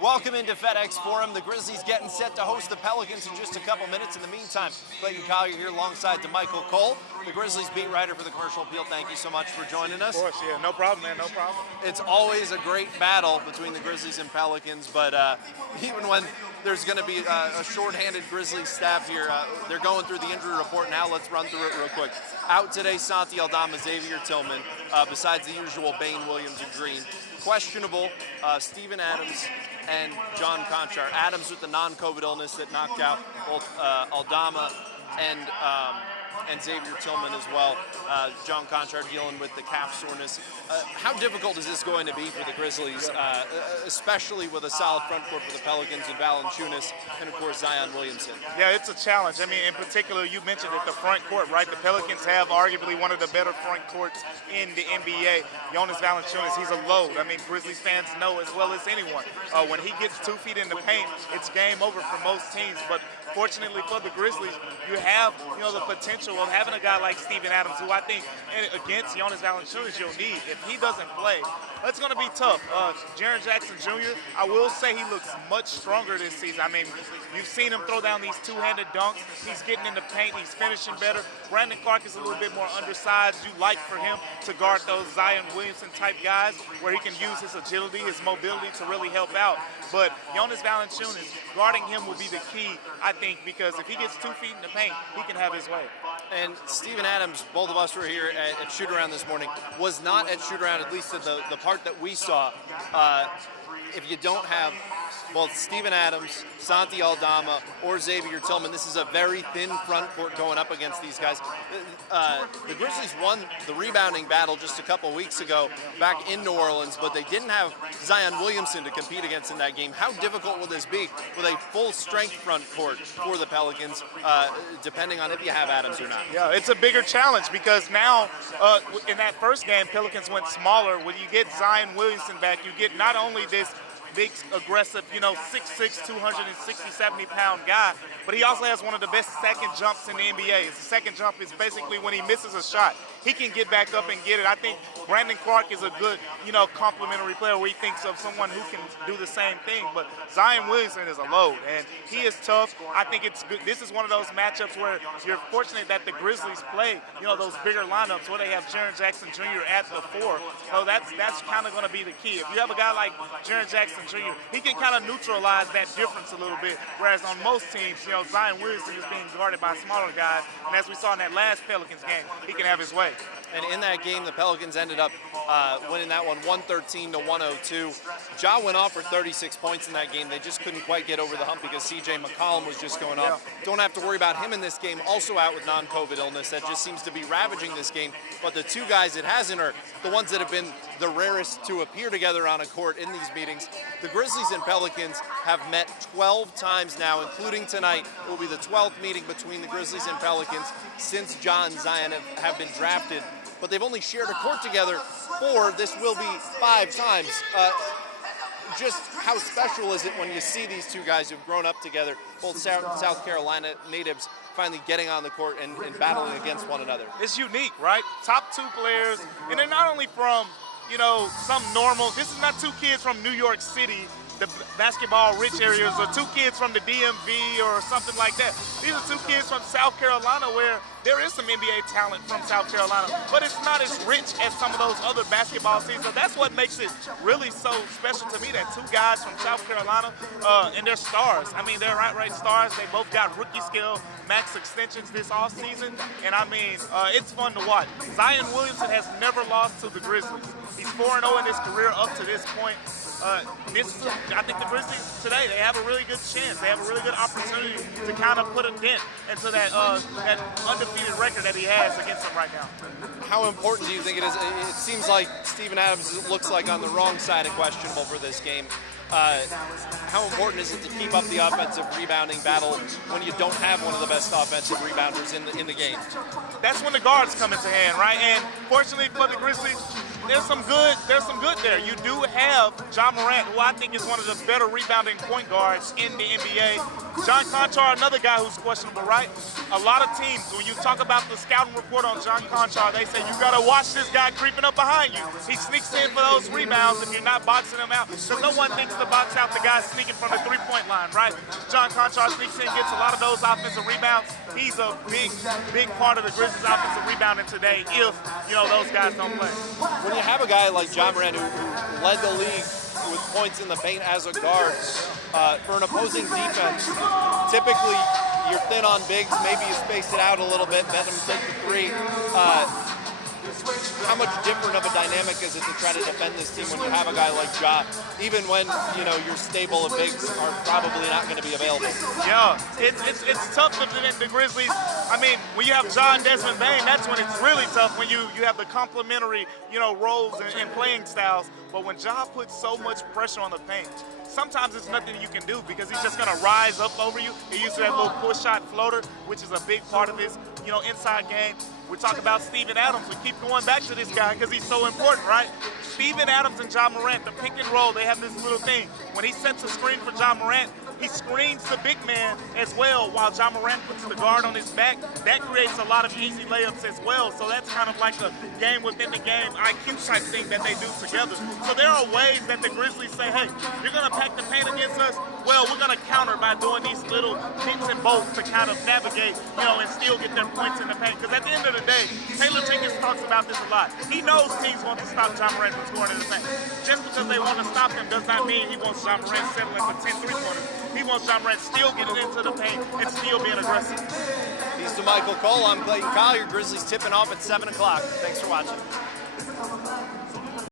Welcome into FedEx Forum. The Grizzlies getting set to host the Pelicans in just a couple minutes. In the meantime, Clayton Collier here alongside Damichael, the Grizzlies beat writer for the Commercial Appeal. Thank you so much for joining us. Of course, yeah, no problem, man, no problem. It's always a great battle between the Grizzlies and Pelicans, but even when there's going to be a shorthanded Grizzlies staff here, they're going through the injury report now. Let's run through it real quick. Out today, Santi Aldama, Xavier Tillman, besides the usual Bain, Williams, and Green. Questionable, Steven Adams and John Conchar. Adams with the non-COVID illness that knocked out both Aldama and Xavier Tillman as well. John Conchar dealing with the calf soreness. How difficult is this going to be for the Grizzlies, especially with a solid front court for the Pelicans and Valanciunas and, of course, Zion Williamson? Yeah, it's a challenge. I mean, in particular, you mentioned it, the front court, right? The Pelicans have arguably one of the better front courts in the NBA. Jonas Valanciunas, he's a load. I mean, Grizzlies fans know as well as anyone. When he gets 2 feet in the paint, it's game over for most teams. But fortunately for the Grizzlies, you have, the potential of having a guy like Steven Adams, who I think against Jonas Valanciunas you'll need. If he doesn't play, that's going to be tough. Jaren Jackson Jr., I will say he looks much stronger this season. I mean, you've seen him throw down these two-handed dunks. He's getting in the paint. He's finishing better. Brandon Clark is a little bit more undersized. You like for him to guard those Zion Williamson-type guys where he can use his agility, his mobility to really help out. But Jonas Valanciunas, guarding him will be the key, I think, because if he gets 2 feet in the paint, he can have his way. And Steven Adams, both of us were here at shoot-around this morning, was not at shoot-around, at least at the part that we saw. If you don't have both Steven Adams, Santi Aldama, or Xavier Tillman, this is a very thin front court going up against these guys. The Grizzlies won the rebounding battle just a couple weeks ago back in New Orleans, but they didn't have Zion Williamson to compete against in that game. How difficult will this be with a full-strength front court for the Pelicans, depending on if you have Adams or not? Yeah, it's a bigger challenge because now in that first game, Pelicans went smaller. When you get Zion Williamson back, you get not only this big, aggressive, 6'6", 260, 70-pound guy, but he also has one of the best second jumps in the NBA. His second jump is basically when he misses a shot. He can get back up and get it. I think Brandon Clark is a good, complementary player where he thinks of someone who can do the same thing. But Zion Williamson is a load, and he is tough. I think it's good. This is one of those matchups where you're fortunate that the Grizzlies play, those bigger lineups where they have Jaren Jackson Jr. at the 4. So that's kind of going to be the key. If you have a guy like Jaren Jackson Jr., he can kind of neutralize that difference a little bit. Whereas on most teams, Zion Williamson is being guarded by smaller guys. And as we saw in that last Pelicans game, he can have his way. And in that game, the Pelicans ended up winning that one 113-102. Ja went off for 36 points in that game. They just couldn't quite get over the hump because C.J. McCollum was just going off. Don't have to worry about him in this game, also out with non-COVID illness. That just seems to be ravaging this game. But the two guys it hasn't are the ones that have been the rarest to appear together on a court in these meetings. The Grizzlies and Pelicans have met 12 times now, including tonight. It will be the 12th meeting between the Grizzlies and Pelicans since Ja and Zion have been drafted. But they've only shared a court together 4. This will be 5 times. Just how special is it when you see these two guys who've grown up together, both South Carolina natives, finally getting on the court and battling against one another? It's unique, right? Top 2 players, and they're not only from, some normal, this is not 2 kids from New York City, the basketball-rich areas, or 2 kids from the DMV or something like that. These are 2 kids from South Carolina where there is some NBA talent from South Carolina, but it's not as rich as some of those other basketball teams. So that's what makes it really so special to me, that 2 guys from South Carolina, and they're stars. I mean, they're outright stars. They both got rookie scale max extensions this offseason, and I mean, it's fun to watch. Zion Williamson has never lost to the Grizzlies. He's 4-0 in his career up to this point. I think the Grizzlies today, they have a really good chance. They have a really good opportunity to kind of put a dent into that undefeated record that he has against them right now. How important do you think it is? It seems like Steven Adams looks like on the wrong side of questionable for this game. How important is it to keep up the offensive rebounding battle when you don't have one of the best offensive rebounders in the game? That's when the guards come into hand, right? And fortunately for the Grizzlies, there's some good there. You do have Ja Morant, who I think is one of the better rebounding point guards in the NBA. John Conchar, another guy who's questionable, right? A lot of teams, when you talk about the scouting report on John Conchar, they say you gotta watch this guy creeping up behind you. He sneaks in for those rebounds if you're not boxing him out. Because no one thinks to box out the guy sneaking from the three-point line, right? John Conchar sneaks in, gets a lot of those offensive rebounds. He's a big part of the Grizzlies' offensive rebounding today if, those guys don't play. When you have a guy like Ja Morant who led the league with points in the paint as a guard, for an opposing defense, typically you're thin on bigs, maybe you space it out a little bit, let them take the three. How much different of a dynamic is it to try to defend this team when you have a guy like Ja, even when your stable of bigs are probably not going to be available? Yeah, it's tough to defend the Grizzlies. I mean, when you have Ja and Desmond Bane, that's when it's really tough, when you have the complementary roles and playing styles. But when Ja puts so much pressure on the paint, sometimes it's nothing you can do because he's just going to rise up over you. He uses that little push shot floater, which is a big part of his inside game. We talk about Steven Adams. We keep going back to this guy because he's so important, right? Steven Adams and Ja Morant, the pick and roll, they have this little thing. When he sets a screen for Ja Morant, he screens the big man as well while Ja Morant puts the guard on his back. That creates a lot of easy layups as well. So that's kind of like a game within the game IQ type thing that they do together. So there are ways that the Grizzlies say, hey, you're going to pack the paint against us? Well, we're going to counter by doing these little hits and bolts to kind of navigate, and still get their points in the paint. Because at the end of the day, Taylor Jenkins talks about this a lot. He knows teams want to stop Ja Morant from scoring in the paint. Just because they want to stop him does not mean he wants Ja Morant settling for 10 3-pointers. He wants Ja Morant still getting into the paint and still being aggressive. He's Damichael Cole. I'm Clayton Collier. Grizzlies tipping off at 7 o'clock. Thanks for watching.